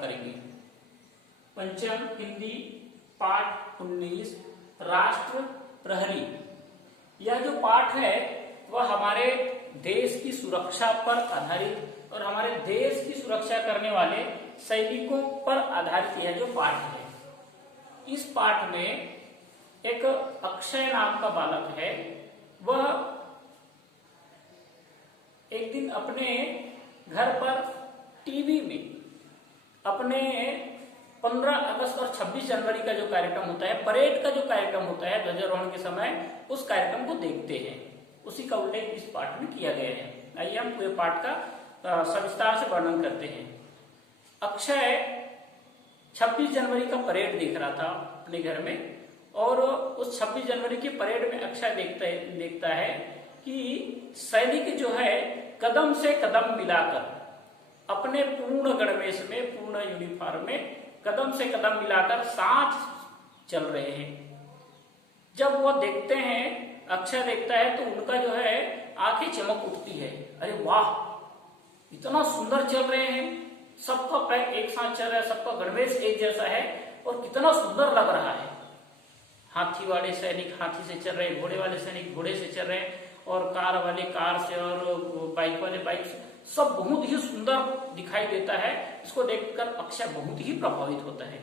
करेंगे। पंचम हिंदी पाठ 19 राष्ट्र प्रहरी। यह जो पाठ है वह हमारे देश की सुरक्षा पर आधारित और हमारे देश की सुरक्षा करने वाले सैनिकों पर आधारित यह जो पाठ है। इस पाठ में एक अक्षय नाम का बालक है, वह एक दिन अपने घर पर टीवी में अपने 15 अगस्त और 26 जनवरी का जो कार्यक्रम होता है, परेड का जो कार्यक्रम होता है ध्वजारोहण के समय, उस कार्यक्रम को देखते हैं। उसी का उल्लेख इस पाठ में किया गया है। आइए हम पूरे पाठ का सविस्तार से वर्णन करते हैं। अक्षय 26 जनवरी का परेड देख रहा था अपने घर में, और उस 26 जनवरी की परेड में अक्षय देखता है कि सैनिक जो है कदम से कदम मिलाकर अपने पूर्ण गणवेश में, पूर्ण यूनिफॉर्म में कदम से कदम मिलाकर साथ चल रहे हैं। जब वो देखते हैं, अक्षय देखता है, तो उनका जो है आंखें चमक उठती है। अरे वाह, इतना सुंदर चल रहे हैं, सबका पैर एक साथ चल रहा है, सबका गणवेश एक जैसा है और कितना सुंदर लग रहा है। हाथी वाले सैनिक हाथी से चल रहे हैं, घोड़े वाले सैनिक घोड़े से चल रहे हैं, और कार वाले कार से और बाइक वाले बाइक से, सब बहुत ही सुंदर दिखाई देता है। इसको देखकर अक्षय बहुत ही प्रभावित होता है।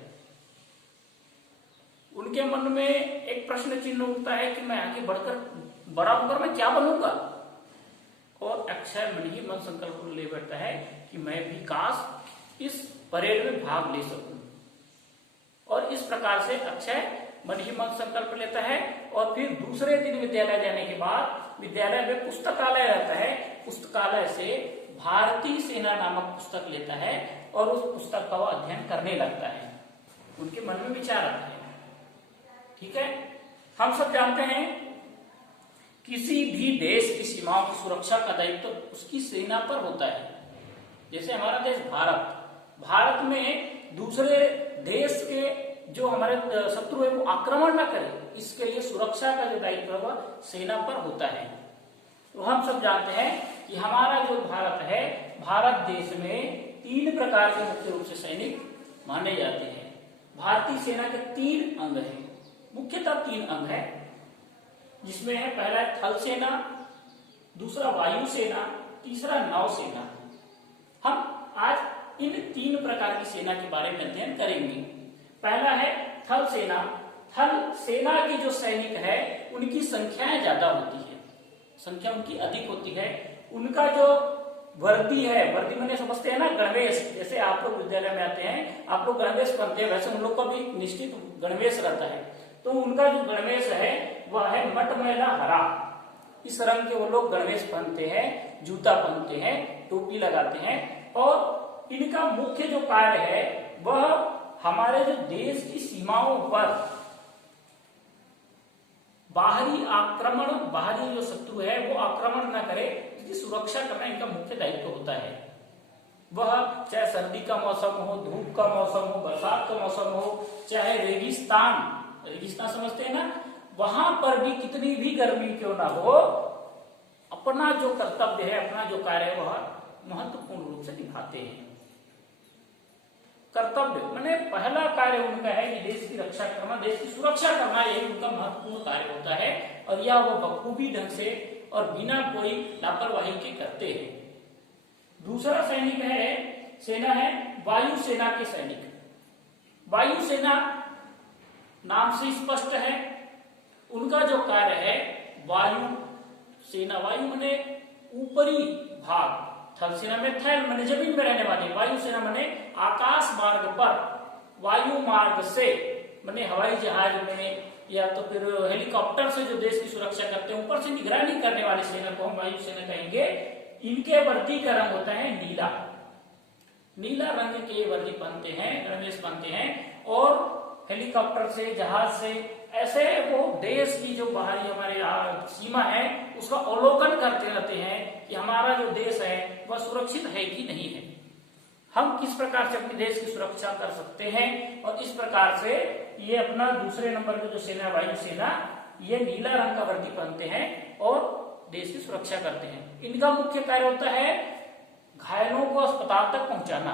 उनके मन में एक प्रश्न चिन्ह उठता है कि मैं आगे बढ़कर बड़ा होकर मैं क्या बनूंगा। और अक्षय मन ही मन संकल्प ले बैठता है कि मैं भी काश इस परेड में भाग ले सकूं। और इस प्रकार से अक्षय मन ही मन संकल्प लेता है। और फिर दूसरे दिन विद्यालय जाने के बाद विद्यालय में पुस्तकालय रहता है, पुस्तकालय से भारतीय सेना नामक पुस्तक लेता है और उस पुस्तक का वो अध्ययन करने लगता है। उनके मन में विचार आता है। ठीक है, हम सब जानते हैं किसी भी देश की सीमाओं की सुरक्षा का दायित्व उसकी सेना पर होता है। जैसे हमारा देश भारत में दूसरे देश के जो हमारे शत्रु है वो आक्रमण ना करे, इसके लिए सुरक्षा का जो दायित्व है वह सेना पर होता है। तो हम सब जानते हैं कि हमारा जो भारत है, भारत देश में 3 प्रकार के मुख्य रूप से सैनिक माने जाते हैं। भारतीय सेना के 3 अंग हैं, मुख्यतः 3 अंग है, जिसमें है पहला है थल सेना, दूसरा वायु सेना, तीसरा नौ सेना। हम आज इन 3 प्रकार की सेना के बारे में अध्ययन करेंगे। पहला है थल सेना। थल सेना के जो सैनिक है उनकी संख्याएं ज्यादा होती है, संख्या उनकी अधिक होती है। उनका जो वर्दी है, वर्दी मैंने समझते हैं ना गणवेश, जैसे आप लोग विद्यालय में आते हैं, आप लोग गणवेश पहनते हैं, वैसे उन लोग का भी निश्चित गणवेश रहता है। तो उनका जो गणवेश है वह है मटमैला हरा। इस रंग के वो लोग गणवेश पहनते हैं, जूता पहनते हैं, टोपी लगाते हैं। और इनका मुख्य जो कार्य है वह हमारे जो देश की सीमाओं पर बाहरी आक्रमण, बाहरी जो शत्रु है वो आक्रमण न करे, इसकी सुरक्षा करना इनका मुख्य दायित्व होता है। वह चाहे सर्दी का मौसम हो, धूप का मौसम हो, बरसात का मौसम हो, चाहे रेगिस्तान समझते हैं ना, वहां पर भी कितनी भी गर्मी क्यों ना हो, अपना जो कर्तव्य है, अपना जो कार्य है वह महत्वपूर्ण रूप से निभाते हैं। कर्तव्य माने पहला कार्य उनका है कि देश की रक्षा करना, देश की सुरक्षा करना, यही उनका महत्वपूर्ण कार्य होता है। और यह वो बखूबी ढंग से और बिना कोई लापरवाही के करते हैं। दूसरा सैनिक है, सेना है वायु सेना के सैनिक। वायु सेना नाम से स्पष्ट है, उनका जो कार्य है वायु सेना, वायु माने ऊपरी भाग, थल सेना में थल माने जमीन में रहने वाले, वायु सेना माने आकाश मार्ग पर, वायु मार्ग से माने हवाई जहाज में या तो फिर हेलीकॉप्टर से जो देश की सुरक्षा करते हैं, ऊपर से निगरानी करने वाले सेना को हम वायु सेना कहेंगे। इनके वर्दी का रंग होता है नीला, नीला रंग के वर्दी पहनते हैं, गणवेश पहनते हैं। और हेलीकॉप्टर से, जहाज से, ऐसे वो देश की जो बाहरी हमारे सीमा है उसका अवलोकन करते रहते हैं कि हमारा जो देश है वह सुरक्षित है कि नहीं है, हम किस प्रकार से अपने देश की सुरक्षा कर सकते हैं। और इस प्रकार से ये अपना दूसरे नंबर की जो सेना, वायु सेना, ये नीला रंग का वर्दी पहनते हैं और देश की सुरक्षा करते हैं। इनका मुख्य कार्य होता है घायलों को अस्पताल तक पहुंचाना।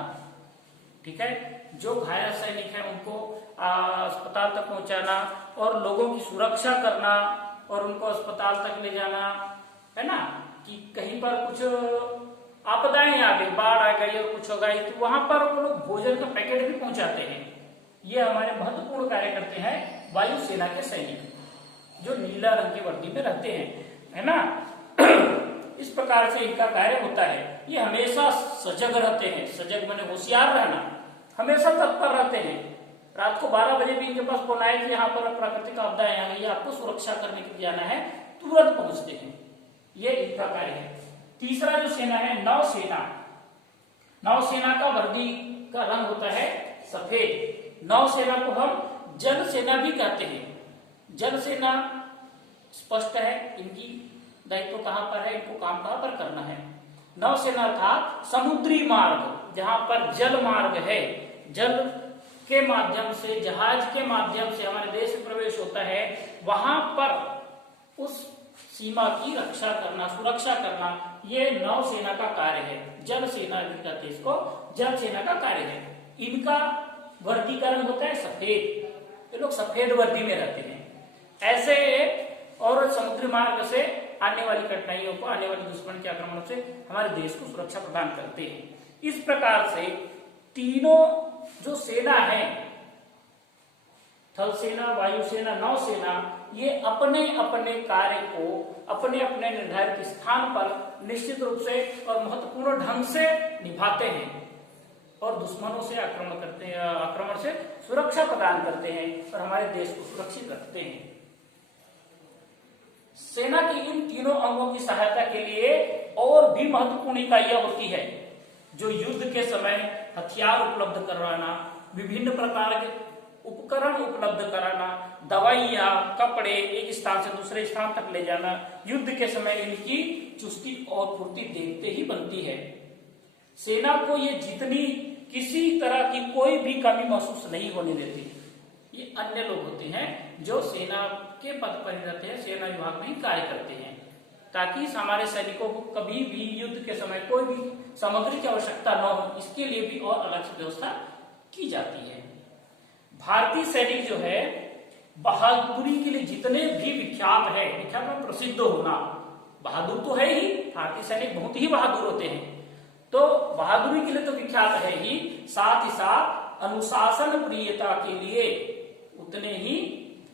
ठीक है। जो घायल सैनिक हैं उनको अस्पताल तक पहुंचाना और लोगों की सुरक्षा करना और उनको अस्पताल तक ले जाना, है ना, कि कहीं पर कुछ आपदाएं आ गई, बाढ़ आ गई और कुछ हो गई तो वहां पर वो लोग भोजन का पैकेट भी पहुंचाते हैं। ये हमारे महत्वपूर्ण कार्य करते हैं वायुसेना के सैनिक, जो नीला रंग की वर्दी में रहते हैं, है ना। इस प्रकार से इनका कार्य होता है। ये हमेशा सजग रहते हैं, सजग माने होशियार रहना, हमेशा तत्पर रहते हैं। रात को 12 बजे भी इनके पास फोन आए कि यहाँ पर प्राकृतिक आपदाएं आ गई, आपको सुरक्षा करने के लिए जाना है, तुरंत पहुंचते हैं। ये इनका कार्य है। तीसरा जो सेना है नौसेना। नौसेना का वर्दी का रंग होता है सफेद। नौसेना को हम जल सेना भी कहते हैं। जल सेना स्पष्ट है, इनकी दायित्व कहां पर है, इनको काम कहां पर करना है। नौसेना अर्थात समुद्री मार्ग, जहां पर जल मार्ग है, जल के माध्यम से, जहाज के माध्यम से हमारे देश में प्रवेश होता है, वहां पर उस सीमा की रक्षा करना, सुरक्षा करना, ये नौसेना का कार्य है। जल सेना भी कहते हैं इसको, जल सेना का कार्य है। इनका वर्दी का रंग होता है सफेद। ये लोग सफेद वर्दी में रहते हैं। ऐसे और समुद्री मार्ग से आने वाली कठिनाइयों को, आने वाले दुश्मन के आक्रमण से हमारे देश को सुरक्षा प्रदान करते हैं। इस प्रकार से तीनों जो सेना है, थल सेना, वायुसेना, नौसेना, ये अपने अपने कार्य को अपने अपने निर्धारित स्थान पर निश्चित रूप से और महत्वपूर्ण ढंग से निभाते हैं और दुश्मनों से आक्रमण करते हैं, आक्रमण से सुरक्षा प्रदान करते हैं और हमारे देश को सुरक्षित रखते हैं। सेना की इन तीनों अंगों की सहायता के लिए और भी महत्वपूर्ण इकाइयां होती है, जो युद्ध के समय हथियार उपलब्ध करवाना, विभिन्न प्रकार के उपकरण उपलब्ध कराना, दवाइयां, कपड़े एक स्थान से दूसरे स्थान तक ले जाना, युद्ध के समय इनकी चुस्ती और फुर्ती देखते ही बनती है। सेना को ये जितनी किसी तरह की कोई भी कमी महसूस नहीं होने देती। ये अन्य लोग होते हैं जो सेना के पद पर रहते हैं, सेना विभाग में ही कार्य करते हैं, ताकि हमारे सैनिकों को कभी भी युद्ध के समय कोई भी सामग्री की आवश्यकता न हो, इसके लिए भी और अलग से व्यवस्था की जाती है। भारतीय सैनिक जो है बहादुरी के लिए जितने भी विख्यात है, विख्यात में प्रसिद्ध होना, बहादुर तो है ही, भारतीय सैनिक बहुत ही बहादुर होते हैं, तो बहादुरी के लिए तो विख्यात है ही, साथ ही साथ अनुशासन प्रियता के लिए उतने ही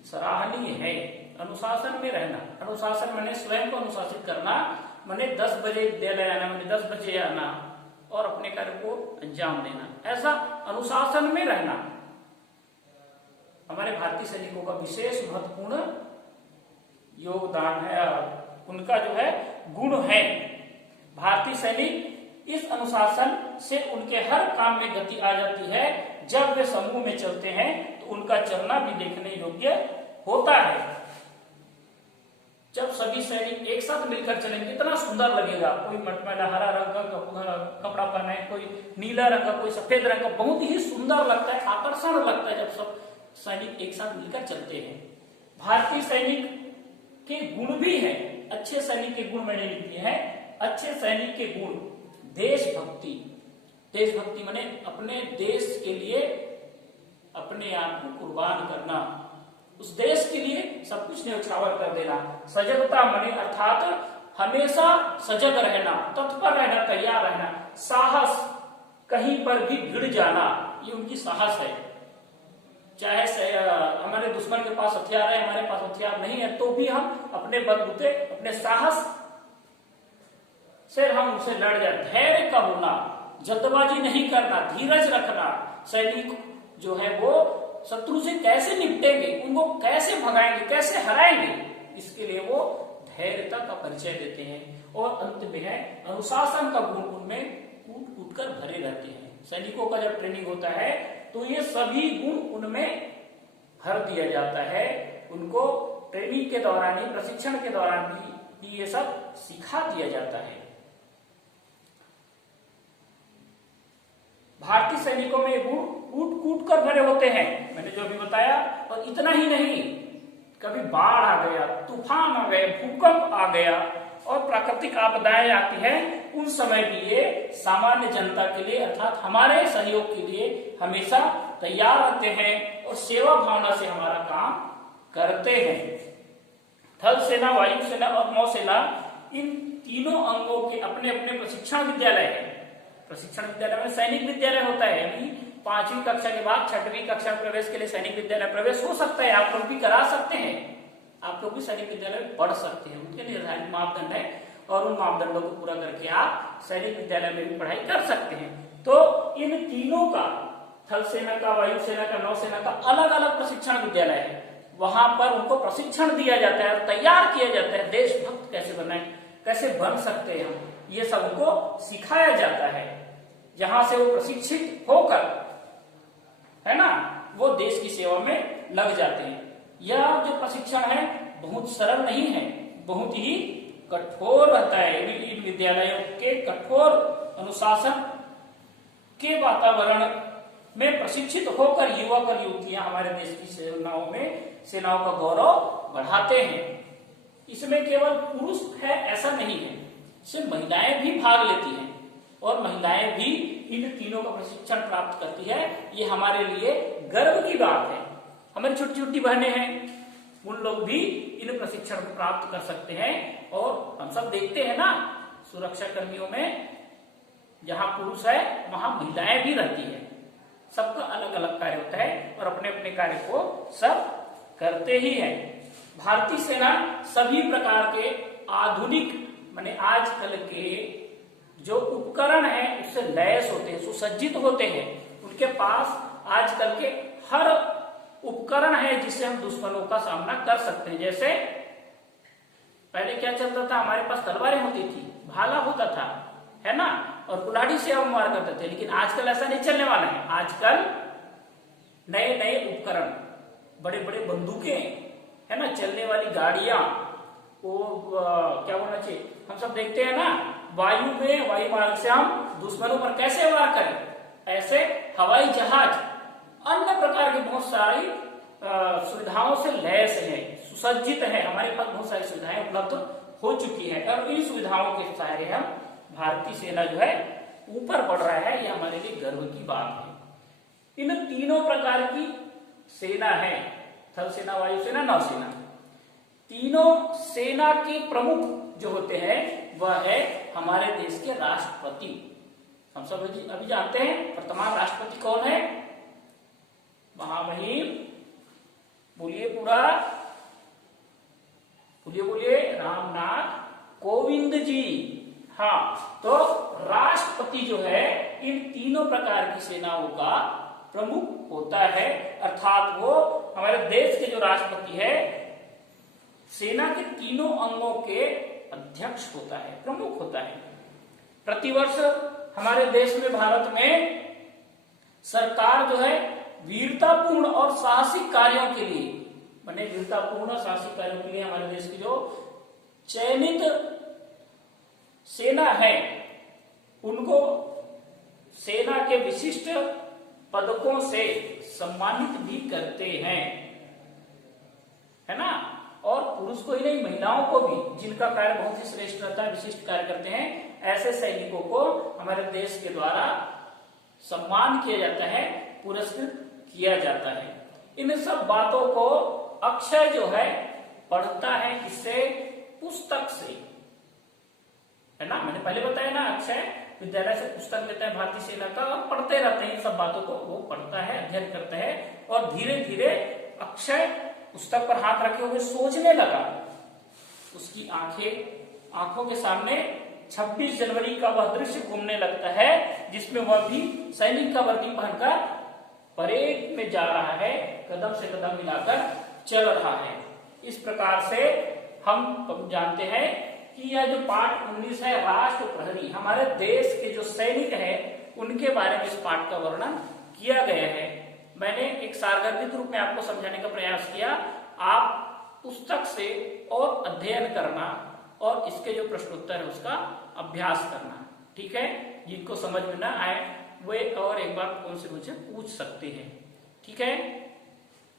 सराहनीय है। अनुशासन में रहना, अनुशासन माने स्वयं को अनुशासित करना, माने 10 बजे विद्यालय आना, माने 10 बजे आना और अपने कार्य को अंजाम देना, ऐसा अनुशासन में रहना हमारे भारतीय सैनिकों का विशेष महत्वपूर्ण योगदान है, उनका जो है गुण है। भारतीय सैनिक इस अनुशासन से उनके हर काम में गति आ जाती है। जब वे समूह में चलते हैं तो उनका चलना भी देखने योग्य होता है। जब सभी सैनिक एक साथ मिलकर चलेंगे कितना सुंदर लगेगा। कोई मटमैला हरा रंग का कपड़ा पहना है, कोई नीला रंग का, कोई सफेद रंग का, बहुत ही सुंदर लगता है, आकर्षण लगता है जब सब सैनिक एक साथ मिलकर चलते हैं। भारतीय सैनिक के गुण भी हैं, अच्छे सैनिक के गुण मैंने लिख दिए हैं। अच्छे सैनिक के गुण: देशभक्ति। देशभक्ति माने अपने देश के लिए अपने आप को कुर्बान करना, उस देश के लिए सब कुछ न्यौछावर कर देना। सजगता माने अर्थात हमेशा सजग रहना, तत्पर रहना, तैयार रहना। साहस, कहीं पर भी भिड़ जाना, ये उनकी साहस है। चाहे हमारे दुश्मन के पास हथियार है, हमारे पास हथियार नहीं है, तो भी हम अपने बलबूते, अपने साहस से हम उनसे लड़ जाए। धैर्य का होना, जल्दबाजी नहीं करना, धीरज रखना। सैनिक जो है वो शत्रु से कैसे निपटेंगे, उनको कैसे भगाएंगे, कैसे हराएंगे, इसके लिए वो धैर्यता का परिचय देते हैं। और अंत में है अनुशासन का गुण, उनमें कूट कूट कर भरे रहते हैं। सैनिकों का जब ट्रेनिंग होता है तो ये सभी गुण उनमें भर दिया जाता है। उनको ट्रेनिंग के दौरान ही, प्रशिक्षण के दौरान भी ये सब सिखा दिया जाता है। भारतीय सैनिकों में गुण कूट कूट कर भरे होते हैं, मैंने जो अभी बताया। और इतना ही नहीं, कभी बाढ़ आ गया, तूफान आ गया, भूकंप आ गया और प्राकृतिक आपदाएं आती है उन समय भी ये सामान्य जनता के लिए अर्थात हमारे सहयोग के लिए हमेशा तैयार रहते हैं और सेवा भावना से हमारा काम करते हैं। थल सेना, वायु सेना और नौसेना इन तीनों अंगों के अपने अपने प्रशिक्षण विद्यालय है। प्रशिक्षण विद्यालय में सैनिक विद्यालय होता है, यानी 5वीं कक्षा के बाद 6वीं कक्षा में प्रवेश के लिए सैनिक विद्यालय प्रवेश हो सकता है। आप लोग भी करा सकते हैं, आप लोग भी सैनिक विद्यालय में पढ़ सकते हैं। उनके निर्धारित मापदंड है और उन मापदंडों को पूरा करके आप सैनिक विद्यालय में भी पढ़ाई कर सकते हैं। तो इन तीनों का, थल सेना का, वायु सेना का, नौसेना का अलग अलग प्रशिक्षण विद्यालय है। वहां पर उनको प्रशिक्षण दिया जाता है और तैयार किया जाता है। देशभक्त कैसे बनाए, कैसे बन सकते हैं हम, ये सब उनको सिखाया जाता है। जहां से वो प्रशिक्षित होकर, है ना, वो देश की सेवा में लग जाते हैं। यह जो प्रशिक्षण है बहुत सरल नहीं है, बहुत ही कठोर रहता है। इन विद्यालयों के कठोर अनुशासन के वातावरण में प्रशिक्षित होकर युवक और युवतियां हमारे देश की सेनाओं का गौरव बढ़ाते हैं। इसमें केवल पुरुष है ऐसा नहीं है, इसमें महिलाएं भी भाग लेती हैं और महिलाएं भी इन तीनों का प्रशिक्षण प्राप्त करती है। ये हमारे लिए गर्व की बात है। हमारी छोटी छोटी बहनें हैं, उन लोग भी इन प्रशिक्षण को प्राप्त कर सकते हैं। और हम सब देखते हैं ना, सुरक्षा कर्मियों में जहां पुरुष है वहां महिलाएं भी रहती है। सबका अलग अलग कार्य होता है और अपने अपने कार्य को सब करते ही हैं। भारतीय सेना सभी प्रकार के आधुनिक, माने आजकल के जो उपकरण है उससे लैस होते हैं, सुसज्जित होते हैं। उनके पास आजकल के हर उपकरण है जिससे हम दुश्मनों का सामना कर सकते हैं। जैसे पहले क्या चलता था, हमारे पास तलवारें होती थी, भाला होता था, है ना, और कुल्हाड़ी से हम मार करते थे। लेकिन आजकल ऐसा नहीं चलने वाला है। आजकल नए नए उपकरण, बड़े बड़े बंदूकें, है ना, चलने वाली गाड़ियां, वो क्या बोलना चाहिए, हम सब देखते हैं ना, वायु में, वायु मार्ग से हम दुश्मनों पर कैसे वार करें। ऐसे हवाई जहाज, अन्य प्रकार की बहुत सारी सुविधाओं से लैस है, सुसज्जित है। हमारे पास बहुत सारी सुविधाएं उपलब्ध हो चुकी है और इन सुविधाओं के सहारे हम भारतीय सेना जो है ऊपर बढ़ रहा है। यह हमारे लिए गर्व की बात है। इन तीनों प्रकार की सेना है, थल सेना, वायु सेना, नौसेना। तीनों सेना के प्रमुख जो होते हैं वह है हमारे देश के राष्ट्रपति। हम सब अभी जानते हैं वर्तमान राष्ट्रपति कौन है, महामहिम, बोलिए पूरा, बोलिए रामनाथ कोविंद जी। हाँ, तो राष्ट्रपति जो है इन तीनों प्रकार की सेनाओं का प्रमुख होता है। अर्थात वो हमारे देश के जो राष्ट्रपति है सेना के तीनों अंगों के अध्यक्ष होता है, प्रमुख होता है। प्रतिवर्ष हमारे देश में, भारत में सरकार जो है वीरतापूर्ण और साहसिक कार्यों के लिए, माने वीरतापूर्ण और साहसिक कार्यों के लिए हमारे देश की जो चयनित सेना है उनको सेना के विशिष्ट पदकों से सम्मानित भी करते हैं, है ना। और पुरुष को ही नहीं, महिलाओं को भी, जिनका कार्य बहुत ही श्रेष्ठ रहता है, विशिष्ट कार्य करते हैं, ऐसे सैनिकों को हमारे देश के द्वारा सम्मान किया जाता है, पुरस्कृत किया जाता है। इन सब बातों को अक्षय जो है पढ़ता है, किससे, पुस्तक से, है ना। मैंने पहले बताया ना, अक्षय विद्यालय से पुस्तक लेता है भारतीय सेना का और पढ़ते रहते हैं। इन सब बातों को वो पढ़ता है, अध्ययन करता है और धीरे धीरे अक्षय पुस्तक पर हाथ रखे हुए सोचने लगा। उसकी आंखों के सामने 26 जनवरी का वह दृश्य घूमने लगता है जिसमें वह भी सैनिक का वर्दी पहनकर परेड में जा रहा है, कदम से कदम मिलाकर चल रहा है। इस प्रकार से हम जानते हैं कि यह जो पाठ 19 है, राष्ट्र प्रहरी, हमारे देश के जो सैनिक हैं उनके बारे में इस पाठ का वर्णन किया गया है। मैंने एक सारगर्भित रूप में आपको समझाने का प्रयास किया। आप पुस्तक से और अध्ययन करना और इसके जो प्रश्नोत्तर है उसका अभ्यास करना, ठीक है। जिनको समझ में ना आए वे और एक बार कौन से मुझे पूछ सकते हैं, ठीक है।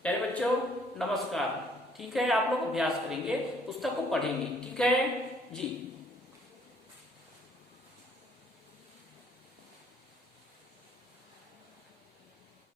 प्यारे बच्चों नमस्कार, ठीक है। आप लोग अभ्यास करेंगे, पुस्तक को पढ़ेंगे, ठीक है जी।